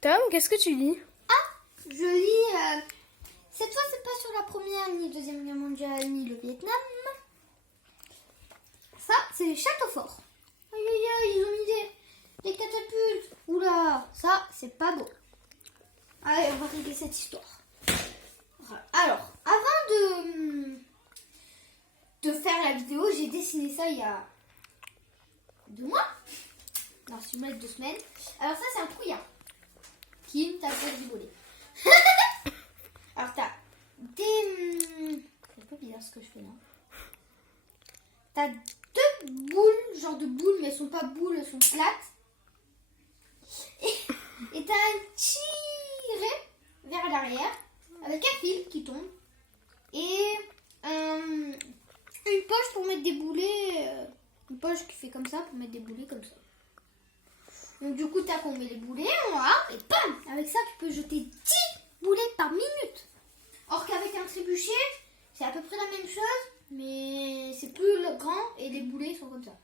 Tom, qu'est-ce que tu lis? Je lis. Cette fois, c'est pas sur la première ni deuxième guerre mondiale ni le Vietnam. Ça, c'est les châteaux forts. Aïe aïe aïe, ils ont mis des catapultes. Oula, ça, c'est pas beau. Allez, on va régler cette histoire. Alors, avant de faire la vidéo, j'ai dessiné ça il y a 2 mois. Non, si vous mettez 2 semaines. Alors ça, c'est un trouillard. Kim, t'as fait rigoler. Alors t'as des... C'est un peu bizarre ce que je fais là. T'as 2 boules, genre de boules, mais elles sont pas boules, elles sont plates. Et t'as un tiret vers l'arrière, avec un fil qui tombe. Et une poche pour mettre des boulets. Une poche qui fait comme ça pour mettre des boulets comme ça. Donc du coup, tac, on met les boulets, voilà, et bam! Avec ça, tu peux jeter 10 boulets par minute. Or qu'avec un trébuchet, c'est à peu près la même chose, mais c'est plus grand et les boulets sont comme ça.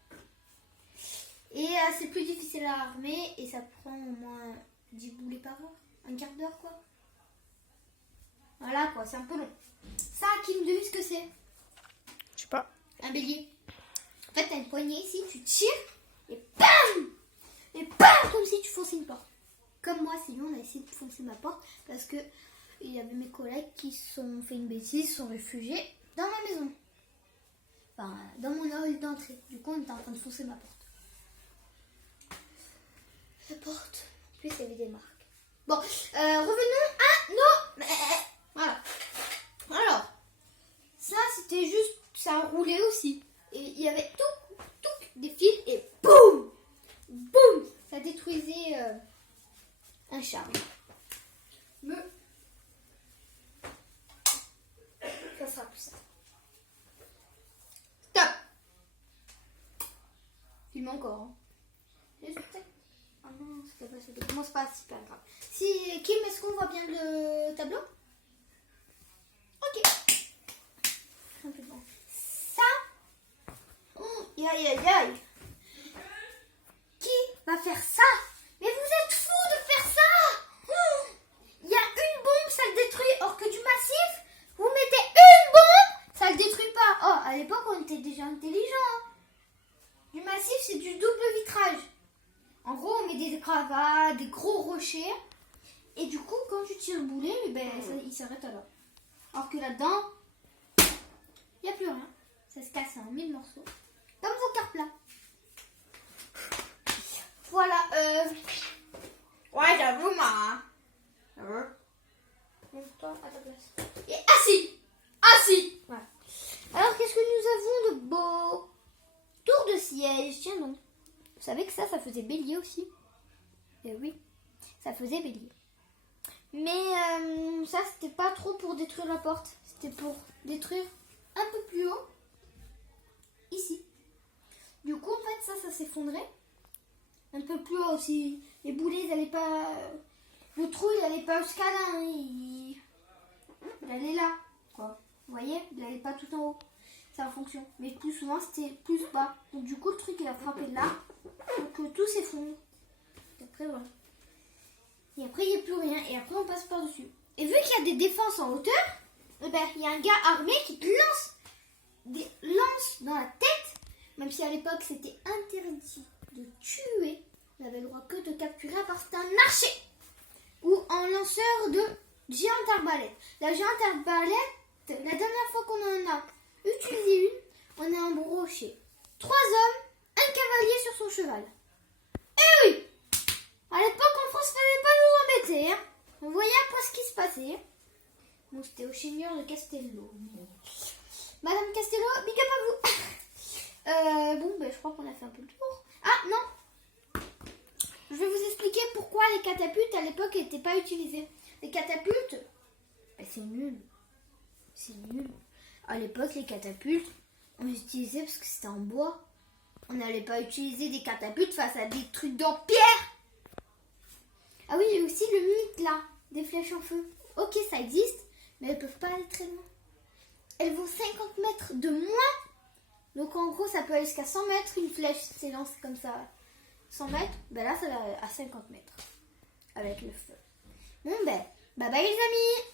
Et c'est plus difficile à armer et ça prend au moins 10 boulets par heure. Un quart d'heure, quoi. Voilà, quoi, c'est un peu long. Ça, qui me devine ce que c'est? Je sais pas. Un bélier. En fait, t'as une poignée ici, tu tires et bam! Et bam! Comme si tu fonçais une porte. Comme moi, c'est lui, on a essayé de foncer ma porte parce que il y avait mes collègues qui se sont fait une bêtise, sont réfugiés dans ma maison. Enfin, dans mon hall d'entrée. Du coup, on était en train de foncer ma porte. La porte. En plus, il y avait des marques. Bon, revenons à nos... Voilà. Alors, ça, c'était juste... Ça roulait aussi. Et il y avait tout, des fils et boum! Boum! Ça détruisait un char. Mais... ça sera plus ça. Stop! Filme encore. Hein. Ah non, c'était pas ça. Bon, c'est pas super grave. Si, Kim, est-ce qu'on voit bien le tableau? Ok. Un peu bon. Ça. Oh, aïe aïe aïe. Qui va faire ça? Mais vous êtes fous de faire ça! Il y a une bombe, ça le détruit. Or que du massif, vous mettez une bombe, ça le détruit pas. Oh, à l'époque, on était déjà intelligents. Hein. Du massif, c'est du double vitrage. En gros, on met des cravates, des gros rochers. Et du coup, quand tu tires le boulet, ben, il s'arrête là. Alors que là-dedans, il n'y a plus rien. Ça se casse en 1000 morceaux. Comme vos cartes là. Voilà. Ouais, j'avoue, ma. Toi à ta place. Et assis. Assis. Voilà. Alors, qu'est-ce que nous avons de beau? Tour de siège. Tiens donc. Vous savez que ça faisait bélier aussi. Et oui, ça faisait bélier. Mais ça, c'était pas trop pour détruire la porte. C'était pour détruire un peu plus haut. Ici. Du coup, en fait, ça s'effondrait. Un peu plus haut aussi. Les boulets, ils n'allaient pas... Le trou, il n'allait pas jusqu'à là. Hein. Il allait là. Quoi. Vous voyez? Il n'allait pas tout en haut. C'est en fonction. Mais plus souvent, c'était plus bas. Donc du coup, le truc, il a frappé là. Donc tout s'effondre. Et après, voilà. Et après, il n'y a plus rien. Et après, on passe par-dessus. Et vu qu'il y a des défenses en hauteur, eh ben, il y a un gars armé qui te lance des lances dans la tête. Même si à l'époque, c'était interdit de tuer. On n'avait le droit que de capturer à part c'était un archer. Ou un lanceur de géante arbalète. La géante arbalète, la dernière fois qu'on en a utilisé une, on a embroché 3 hommes, un cavalier sur son cheval. Eh oui! À l'époque, en France, il fallait pas nous embêter. Hein. On voyait un peu ce qui se passait. Donc, c'était au Seigneur de Castello. Madame Castello, big up à vous. Bon, ben, je crois qu'on a fait un peu le tour. Ah, non! Je vais vous expliquer pourquoi les catapultes, à l'époque, n'étaient pas utilisées. Les catapultes, ben, c'est nul. C'est nul. À l'époque, les catapultes, on les utilisait parce que c'était en bois. On n'allait pas utiliser des catapultes face à des trucs en pierre. Ah oui, il y a aussi le mythe là, des flèches en feu. Ok, ça existe, mais elles peuvent pas aller très loin. Elles vont 50 mètres de moins. Donc en gros, ça peut aller jusqu'à 100 mètres. Une flèche s'élance comme ça 100 mètres. Ben là, ça va à 50 mètres. avec le feu. Bon ben, bye bye les amis.